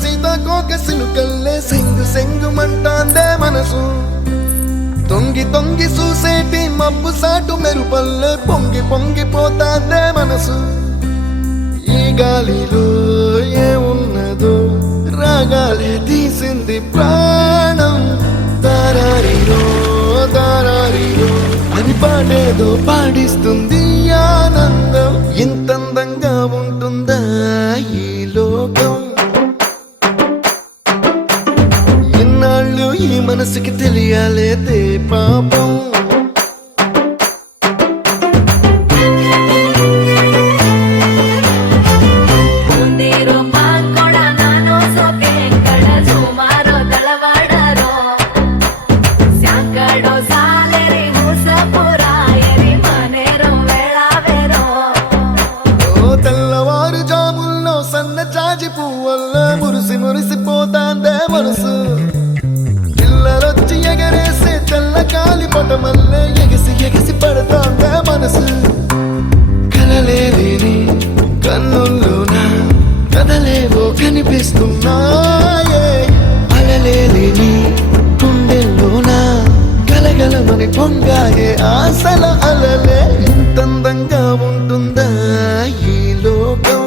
సీతాకోక సినుకల్లే సెంగు సెంగు మంటాందే మనసు తొంగి తొంగి చూసేటి మబ్బు సాటు మెరుపల్లే పొంగి పొంగిపోతాందే మనసు ఈ గాలిలో ఏమున్నదో రాగాలే తీసింది ప్రాణం దారారిలో దారారిలో అని పాడేదో పాడిస్తుంది ఆనందం ఇంతందంగా ఉంటుందా ఈ లోకం ఇన్నాళ్ళు ఈ మనసుకి తెలియాలేదే పాపం జాజి పువ్వల్ల మురిసి మురిసిపోతాందే మనసు పిల్లలొచ్చి ఎగరేసే తెల్ల కాలి పటమల్లే ఎగిసి ఎగిసి పడతాందే మనసు కలలేని కన్నుల్లోన కదలేవో కనిపిస్తున్నాయే అలలేని గుండెల్లోన గలగలమని పొంగాయే ఆశల అలలే ఇంతందంగా ఉంటుందా ఈ లోకం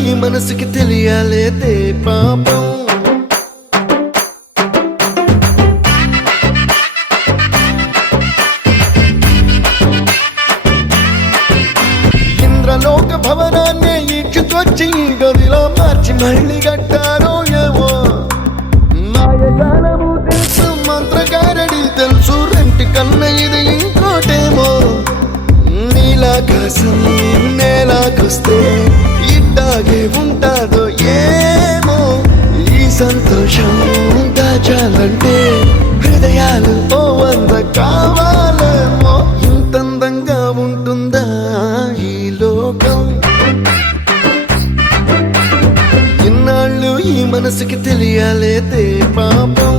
ఈ మనసుకి తెలియాలేదే పాపం ఇంద్రలోక భవనాన్ని ఈడ్చుకొచ్చి గదిలో మార్చి మళ్ళీ కట్టారో ఏమో మాయజాలము తెలుసు మంత్రకారడి తెలుసు రెంటి కన్న ఇది ఇంకోటేమో నీలాకాశం నేలాకొస్తే ఇట్టాగే ఉంటాదో ఏమో ఈ సంతోషం దాచాలంటే హృదయాలు ఓ వంద కావాలేమో ఇంతందంగా ఉంటుందా ఈ లోకం ఇన్నాళ్ళు ఈ మనసుకి తెలియాలేదే పాపం